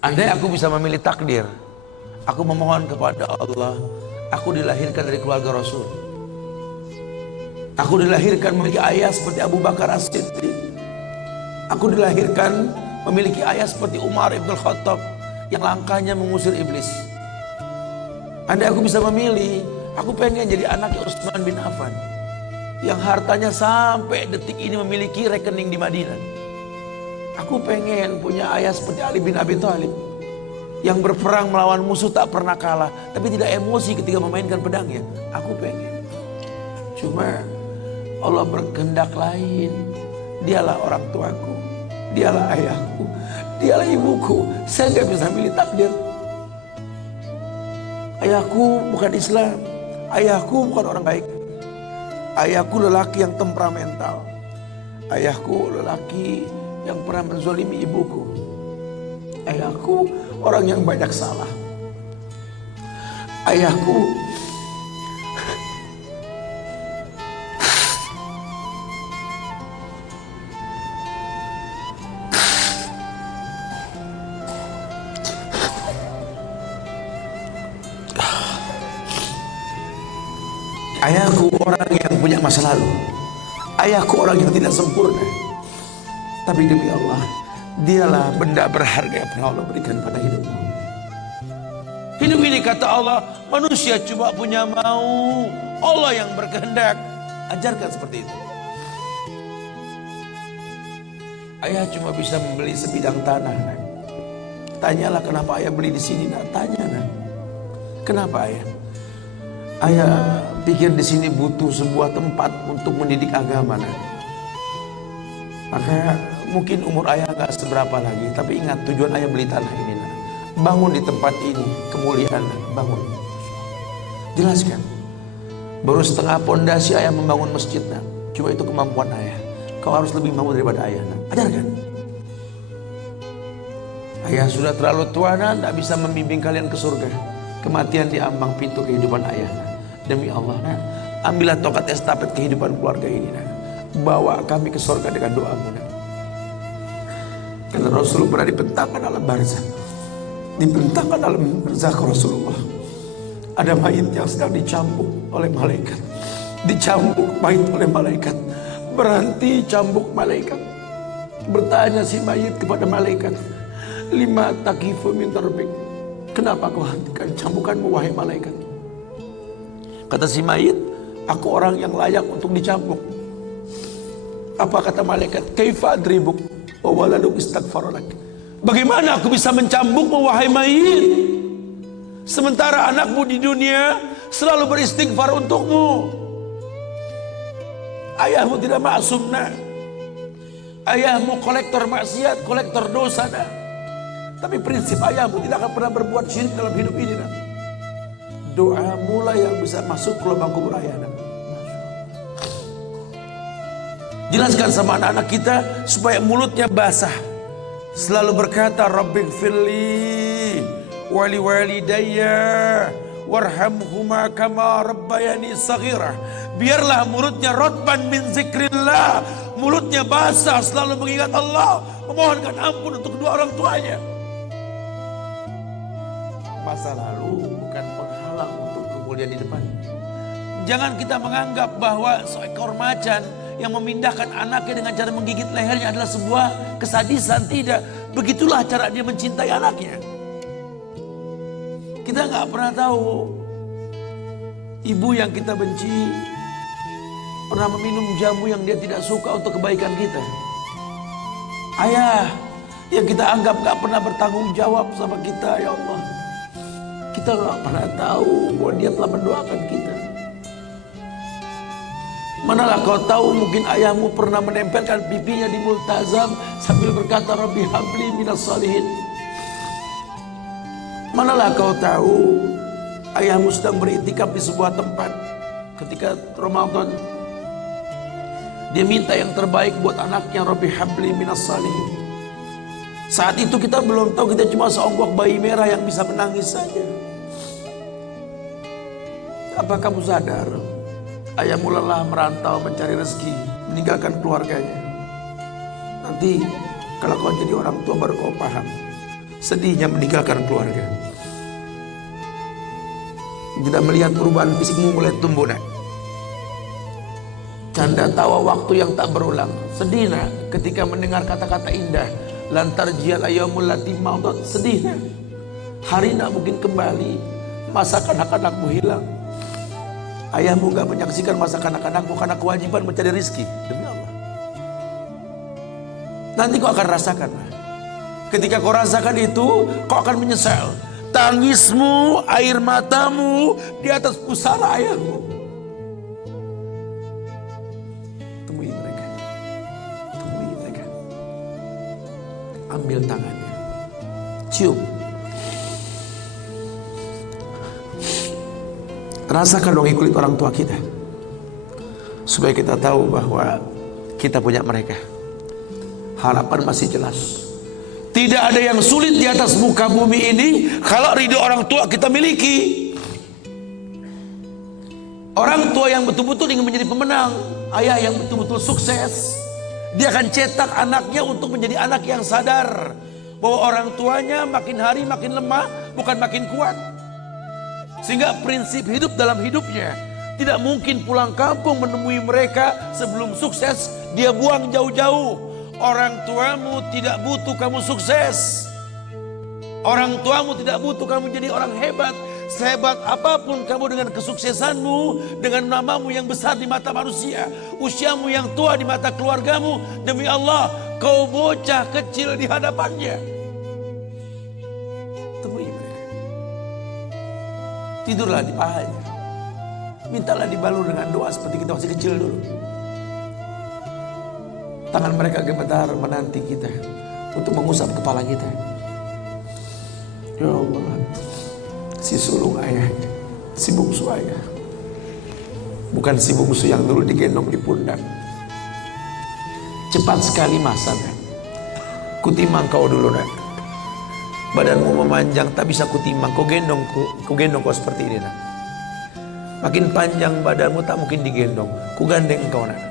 Andai aku bisa memilih takdir, aku memohon kepada Allah, aku dilahirkan dari keluarga Rasul. Aku dilahirkan memiliki ayah seperti Abu Bakar As-Siddiq. Aku dilahirkan memiliki ayah seperti Umar Ibn Khattab yang langkahnya mengusir iblis. Andai aku bisa memilih, aku pengen jadi anaknya Utsman bin Affan yang hartanya sampai detik ini memiliki rekening di Madinah. Aku pengen punya ayah seperti Ali bin Abi Thalib yang berperang melawan musuh tak pernah kalah, tapi tidak emosi ketika memainkan pedangnya. Aku pengen. Cuma Allah berkehendak lain. Dialah orang tuaku, dialah ayahku, dialah ibuku. Saya nggak bisa milih takdir. Ayahku bukan Islam, ayahku bukan orang baik. Ayahku lelaki yang temperamental. Ayahku lelaki yang pernah menzolimi ibuku. Ayahku orang yang banyak salah. Ayahku Ayahku orang yang punya masa lalu. Ayahku orang yang tidak sempurna. Tapi demi Allah, dialah benda berharga yang pernah Allah berikan pada hidupku. Hidup ini kata Allah, manusia cuma punya mau, Allah yang berkehendak. Ajarkan seperti itu. Ayah cuma bisa membeli sebidang tanah, nak. Tanyalah kenapa ayah beli di sini, nak. Tanya, nak. Kenapa ayah? Ayah pikir di sini butuh sebuah tempat untuk mendidik agama, nak. Maka mungkin umur ayah gak seberapa lagi, tapi ingat tujuan ayah beli tanah ini, nak. Bangun di tempat ini kemuliaan, nak. Bangun. Jelaskan. Baru setengah pondasi ayah membangun masjid, nak. Cuma itu kemampuan ayah. Kau harus lebih mampu daripada ayah, nak. Ajarkan. Ayah sudah terlalu tua, nak. Tak bisa membimbing kalian ke surga. Kematian di ambang pintu kehidupan ayah, nak. Demi Allah, nak. Ambillah tongkat estafet kehidupan keluarga ini, nak. Bawa kami ke surga dengan doamu, nak. Karena Rasul pernah dibentangkan dalam barzah. Dibentangkan dalam barzah Rasulullah. Ada mayit yang sedang dicambuk oleh malaikat. Dicambuk mayit oleh malaikat. Berhenti cambuk malaikat. Bertanya si mayit kepada malaikat, lima takifu min darbik. Kenapa kau hentikan cambukanmu wahai malaikat? Kata si mayit, aku orang yang layak untuk dicambuk. Apa kata malaikat? Kaifa adribuk wa waladuk istaghfaralak. Bagaimana aku bisa mencambukmu wahai mayit, sementara anakmu di dunia selalu beristighfar untukmu. Ayahmu tidak maksum, nak. Ayahmu kolektor maksiat, kolektor dosa, nak. Tapi prinsip ayahmu tidak akan pernah berbuat syirik dalam hidup ini, nak. Doa mulai yang bisa masuk ke lubang kubur ayah, nak. Jelaskan sama anak-anak kita supaya mulutnya basah. Selalu berkata, Rabbighfirli wali walidayya warhamhuma kama rabbayani saghirah. Biarlah mulutnya rotban min zikrillah. Mulutnya basah selalu mengingat Allah, memohonkan ampun untuk kedua orang tuanya. Masa lalu bukan penghalang untuk kemuliaan di depan. Jangan kita menganggap bahwa seekor macan yang memindahkan anaknya dengan cara menggigit lehernya adalah sebuah kesadisan. Tidak. Begitulah cara dia mencintai anaknya. Kita nggak pernah tahu ibu yang kita benci pernah meminum jamu yang dia tidak suka untuk kebaikan kita. Ayah yang kita anggap gak pernah bertanggung jawab sama kita, ya Allah. Kita gak pernah tahu bahwa dia telah mendoakan kita. Manalah kau tahu mungkin ayahmu pernah menempelkan pipinya di multazam sambil berkata, Rabbi habli minas salihin. Manalah kau tahu ayahmu sedang beriktikaf di sebuah tempat ketika Ramadan. Dia minta yang terbaik buat anaknya, Rabbi habli minas salihin. Saat itu kita belum tahu, kita cuma seonggok bayi merah yang bisa menangis saja. Apa kamu sadar? Ayahmu lelah merantau mencari rezeki, meninggalkan keluarganya. Nanti kalau kau jadi orang tua baru kau paham sedihnya meninggalkan keluarga. Tidak melihat perubahan fisikmu mulai tumbuh nak. Canda tawa waktu yang tak berulang. Sedih nak ketika mendengar kata-kata indah. Lantar jial ayamul lati maudat. Sedih nak. Hari nak mungkin kembali. Masa kanak-kanakmu hilang. Ayahmu gak menyaksikan masa kanak-kanakmu karena kewajiban mencari rizki. Demi Allah. Nanti kau akan rasakan. Ketika kau rasakan itu, kau akan menyesal. Tangismu, air matamu di atas pusara ayahmu. Temui mereka. Temui mereka. Ambil tangannya. Cium. Rasakan dong kulit orang tua kita. Supaya kita tahu bahwa kita punya mereka. Harapan masih jelas. Tidak ada yang sulit di atas muka bumi ini kalau ridho orang tua kita miliki. Orang tua yang betul-betul ingin menjadi pemenang, ayah yang betul-betul sukses, dia akan cetak anaknya untuk menjadi anak yang sadar bahwa orang tuanya makin hari makin lemah, bukan makin kuat. Sehingga prinsip hidup dalam hidupnya tidak mungkin pulang kampung menemui mereka sebelum sukses, dia buang jauh-jauh. Orang tuamu tidak butuh kamu sukses. Orang tuamu tidak butuh kamu jadi orang hebat. Sehebat apapun kamu dengan kesuksesanmu, dengan namamu yang besar di mata manusia, usiamu yang tua di mata keluargamu, demi Allah, kau bocah kecil di hadapannya. Temui mereka. Tidurlah di pahanya. Mintalah dibalur dengan doa seperti kita masih kecil dulu. Tangan mereka gemetar menanti kita untuk mengusap kepala kita. Ya Allah, si sulung ayah, si bungsu ayah, bukan si bungsu yang dulu digendong di pundak. Cepat sekali masa nak. Kutimang kau dulu nak. Badanmu memanjang tak bisa kutimang. Kau gendong kau seperti ini nak. Makin panjang badanmu tak mungkin digendong. Ku gandeng engkau nak.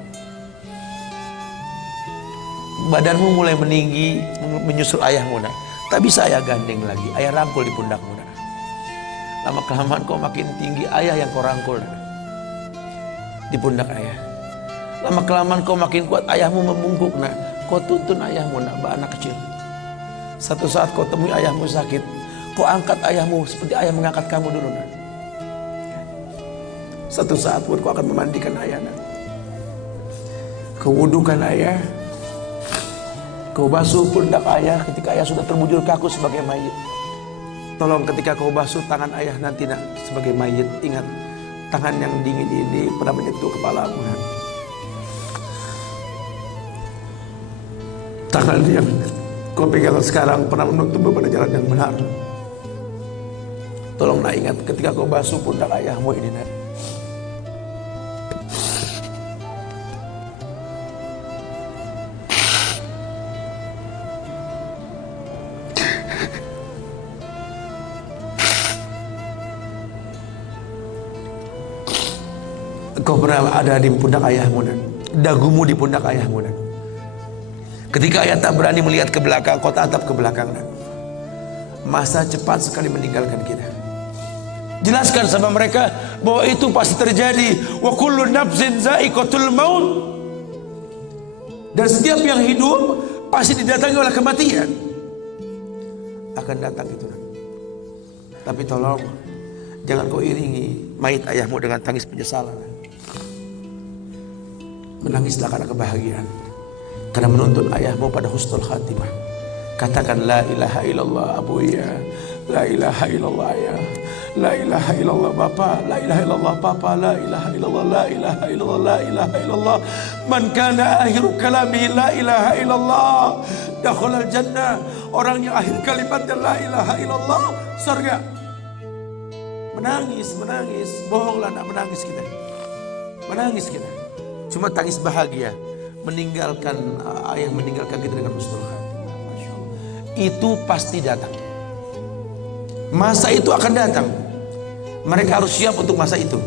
Badanmu mulai meninggi menyusul ayahmu nak. Tak bisa ayah gandeng lagi. Ayah rangkul di pundakmu nak. Lama kelamaan kau makin tinggi, ayah yang kau rangkul nak. Di pundak ayah. Lama kelamaan kau makin kuat, ayahmu membungkuk nak. Kau tuntun ayahmu nak, anak kecil. Satu saat kau temui ayahmu sakit, kau angkat ayahmu seperti ayah mengangkat kamu dulu nak. Satu saat pun kau akan memandikan ayah nak. Kau wudukan ayah. Kau basuh pundak ayah ketika ayah sudah terbujur kaku sebagai mayit. Tolong ketika kau basuh tangan ayah nanti nak sebagai mayit, ingat tangan yang dingin ini pernah menyentuh kepalamu. Tangan yang kau pegang sekarang pernah menuntun pada jalan yang benar. Tolong nak ingat ketika kau basuh pundak ayahmu ini nak. Kau pernah ada di pundak ayahmu dan dagumu di pundak ayahmu dan ketika ayah tak berani melihat ke belakang, kau tatap ke belakang dan masa cepat sekali meninggalkan kita. Jelaskan sama mereka bahwa itu pasti terjadi. Wa kullu nafsin za'iqatul maut. Dan setiap yang hidup pasti didatangi oleh kematian. Akan datang itu. Tapi tolong jangan kau iringi mayit ayahmu dengan tangis penyesalan. Menangislah karena kebahagiaan, karena menuntun ayahmu pada husnul khatimah. Katakan la ilaha illallah abuya, la ilaha illallah ayah, la ilaha illallah bapa, la ilaha illallah papa, la ilaha illallah, la ilaha illallah, la ilaha illallah. Man kana akhiru kalami la ilaha illallah dakhalal jannah. Orang yang akhir kalimatnya la ilaha illallah, surga. Menangis, bohonglah nak menangis kita. Menangis kita. Cuma tangis bahagia, meninggalkan ayah meninggalkan kita dengan husnul khatimah. Itu pasti datang. Masa itu akan datang. Mereka harus siap untuk masa itu.